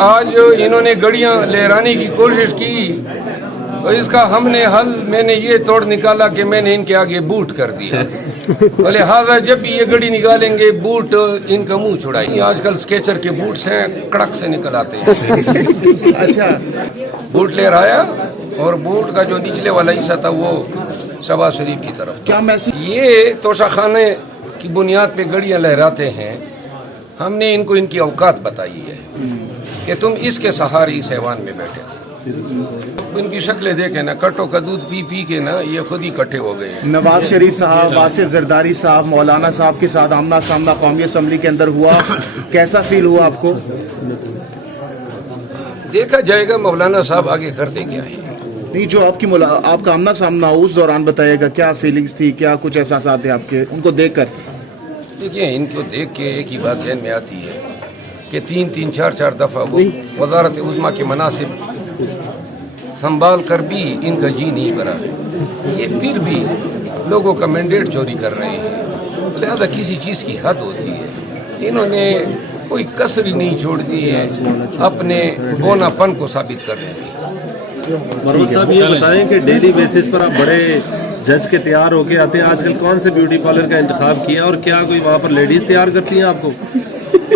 آج انہوں نے گڑیاں لہرانے کی کوشش کی تو اس کا ہم نے حل میں نے یہ توڑ نکالا کہ میں نے ان کے آگے بوٹ کر دیا. لہٰذا جب بھی یہ گڑی نکالیں گے بوٹ ان کا منہ چھڑائیں. آج کل اسکیچر کے بوٹس ہیں کڑک سے نکل آتے ہیں. اچھا بوٹ لہرایا اور بوٹ کا جو نچلے والا حصہ تھا وہ شہباز شریف کی طرف. کیا میسج یہ توشہ خانے کی بنیاد پہ گڑیاں لہراتے ہیں. ہم نے ان کو ان کی اوقات بتائی ہے کہ تم اس کے سہارے اس ایوان میں بیٹھے ہو. ان کی شکلیں دیکھیں نا, کٹو کا دودھ پی پی کے نا یہ خود ہی کٹھے ہو گئے ہیں. نواز شریف صاحب, واصف زرداری صاحب, مولانا صاحب کے ساتھ آمنا سامنا قومی اسمبلی کے اندر ہوا, کیسا فیل ہوا آپ کو؟ دیکھا جائے گا مولانا صاحب آگے کرتے کیا ہے. نہیں, جو آپ کا آمنا سامنا اس دوران بتائیے گا, کیا فیلنگز تھی, کیا کچھ احساسات تھے آپ کے ان کو دیکھ کر؟ دیکھیے ان کو دیکھ کے ایک ہی بات ذہن میں آتی ہے کہ تین چار دفعہ وہ وزارت عظمیٰ کے مناصب سنبھال کر بھی ان کا جی نہیں بھرا. یہ پھر بھی لوگوں کا مینڈیٹ چوری کر رہے ہیں. لہذا کسی چیز کی حد ہوتی ہے. انہوں نے کوئی کسر ہی نہیں چھوڑ دی ہے اپنے بونا پن کو ثابت کرنے کی. مروت صاحب یہ بتائیں کہ ڈیلی بیسس پر آپ بڑے جج کے تیار ہو کے آتے ہیں, آج کل کون سے بیوٹی پارلر کا انتخاب کیا اور کیا کوئی وہاں پر لیڈیز تیار کرتی ہیں آپ کو؟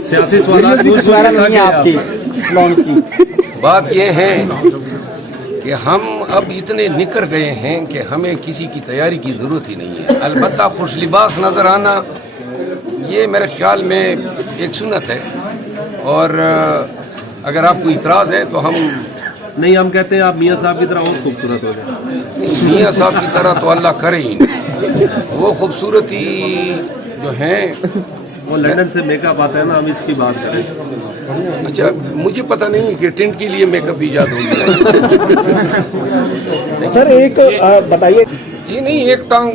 سیاسی سوالات بات یہ ہے کہ ہم اب اتنے نکر گئے ہیں کہ ہمیں کسی کی تیاری کی ضرورت ہی نہیں ہے. البتہ خوش لباس نظر آنا یہ میرے خیال میں ایک سنت ہے, اور اگر آپ کو اعتراض ہے تو ہم نہیں, ہم کہتے ہیں آپ میاں صاحب کی طرح اور خوبصورت ہو جائیں. نہیں, میاں صاحب کی طرح تو اللہ کرے ہی نہیں. وہ خوبصورتی جو ہیں وہ لندن سے میک اپ آتا ہے نا, ہم اس کی بات کریں. اچھا, مجھے پتہ نہیں کہ ٹینٹ کے لیے میک اپ ایجاد ہو گیا. سر ایک بتائیے, یہ نہیں ایک ٹانگ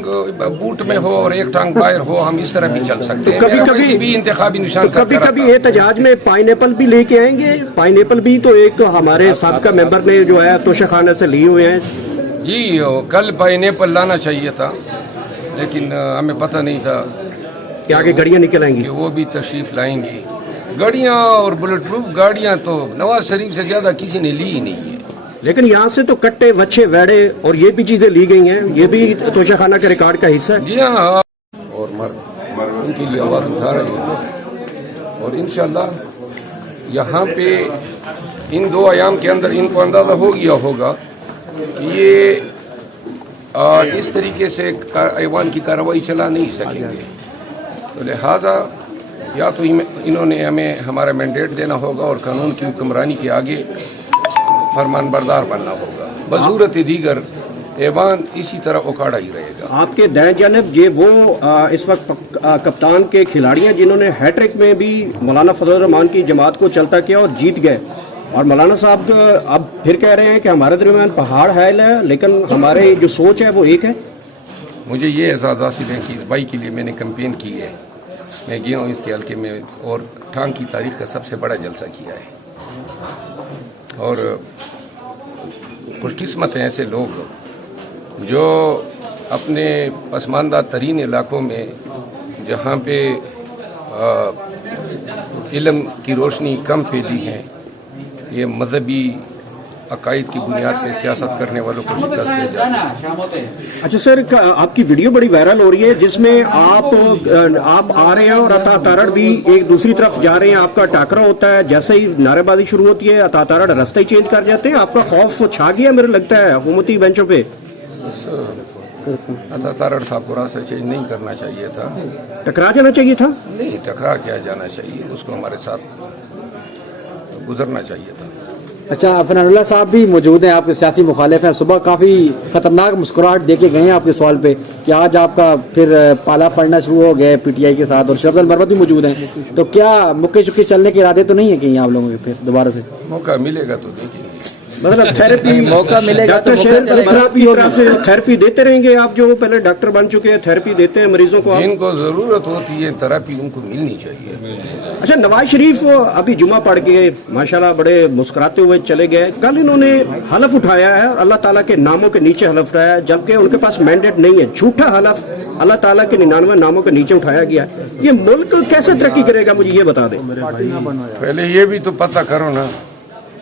بوٹ میں ہو اور ایک ٹانگ باہر ہو, ہم اس طرح بھی چل سکتے ہیں. کبھی بھی انتخابی نشان کبھی احتجاج میں پائن ایپل بھی لے کے آئیں گے. پائن ایپل بھی تو ایک ہمارے سابقہ ممبر نے جو ہے توشہ خانے سے لیے ہوئے ہیں. جی, کل پائن ایپل لانا چاہیے تھا لیکن ہمیں پتہ نہیں تھا کہ آگے گاڑیاں نکل آئیں گی, کہ وہ بھی تشریف لائیں گی. گاڑیاں اور بلٹ پروف گاڑیاں تو نواز شریف سے زیادہ کسی نے لی ہی نہیں ہے. لیکن یہاں سے تو کٹے وچھے ویڑے اور یہ بھی چیزیں لی گئی ہیں, یہ بھی توشہ خانہ کے ریکارڈ کا حصہ ہے. جی ہاں, اور مرد ان کے لیے آواز اٹھا رہے ہیں, اور انشاءاللہ یہاں پہ ان 2 ایام کے اندر ان کو اندازہ ہو گیا ہوگا کہ یہ اس طریقے سے ایوان کی کارروائی چلا نہیں سکیں گے. تو لہٰذا یا تو انہوں نے ہمیں ہمارا مینڈیٹ دینا ہوگا اور قانون کی حکمرانی کے آگے فرمان بردار بننا ہوگا. بصورت دیگر ایوان اسی طرح اکھاڑا ہی رہے گا. آپ کے دائیں جانب یہ وہ اس وقت کپتان کے کھلاڑی ہیں جنہوں نے ہیٹرک میں بھی مولانا فضل الرحمان کی جماعت کو چلتا کیا اور جیت گئے, اور مولانا صاحب اب پھر کہہ رہے ہیں کہ ہمارے درمیان پہاڑ حائل ہے لیکن ہمارے جو سوچ ہے وہ ایک ہے. مجھے یہ اعزاز حاصل ہے کہ اس بھائی کے لیے میں نے کیمپین کی ہے. میں گیا ہوں اس کے حلقے میں اور ٹھانگ کی تاریخ کا سب سے بڑا جلسہ کیا ہے, اور خوش قسمت ہیں ایسے لوگ جو اپنے پسماندہ ترین علاقوں میں جہاں پہ علم کی روشنی کم پھیلی ہے, یہ مذہبی عقائد کی بنیاد پہ سیاست کرنے والوں کو شکست دے جاتے ہیں. اچھا سر, آپ کی ویڈیو بڑی وائرل ہو رہی ہے جس میں آپ آ رہے ہیں اور عطا تارڑ بھی ایک دوسری طرف جا رہے ہیں, آپ کا ٹاکرا ہوتا ہے, جیسے ہی نعرے بازی شروع ہوتی ہے عطا تارڑ راستہ ہی چینج کر جاتے ہیں. آپ کا خوف چھا گیا میرے لگتا ہے حکومتی بینچوں پہ. عطا تارڑ صاحب کو راستہ چینج نہیں کرنا چاہیے تھا, ٹکرا جانا چاہیے تھا. نہیں, ٹکرا کیا جانا چاہیے, اس کو ہمارے ساتھ گزرنا چاہیے تھا. اچھا, فنان اللہ صاحب بھی موجود ہیں, آپ کے سیاسی مخالف ہیں. صبح کافی خطرناک مسکراہٹ دے کے گئے ہیں آپ کے سوال پہ کہ آج آپ کا پھر پالا پڑنا شروع ہو گیا پی ٹی آئی کے ساتھ, اور شرف المربت بھی موجود ہیں. تو کیا مکے چکے چلنے کے ارادے تو نہیں ہیں کہیں آپ لوگوں کے پھر دوبارہ سے؟ موقع ملے گا تو دیکھیں گے. مطلب تھیراپی موقع ملے گا تو تھیراپی دیتے رہیں گے آپ, جو پہلے ڈاکٹر بن چکے ہیں, تھیراپی دیتے ہیں مریضوں کو. ان کو ضرورت ہوتی ہے تھیراپی, ان کو ملنی چاہیے. اچھا, نواز شریف ابھی جمعہ پڑھ کے ماشاءاللہ بڑے مسکراتے ہوئے چلے گئے. کل انہوں نے حلف اٹھایا ہے, اللہ تعالیٰ کے ناموں کے نیچے حلف اٹھایا ہے, جبکہ ان کے پاس مینڈیٹ نہیں ہے. جھوٹا حلف اللہ تعالیٰ کے 99 ناموں کے نیچے اٹھایا گیا ہے. یہ ملک کیسے ترقی کرے گا, مجھے یہ بتا دیں. پہلے یہ بھی تو پتہ کرو نا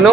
9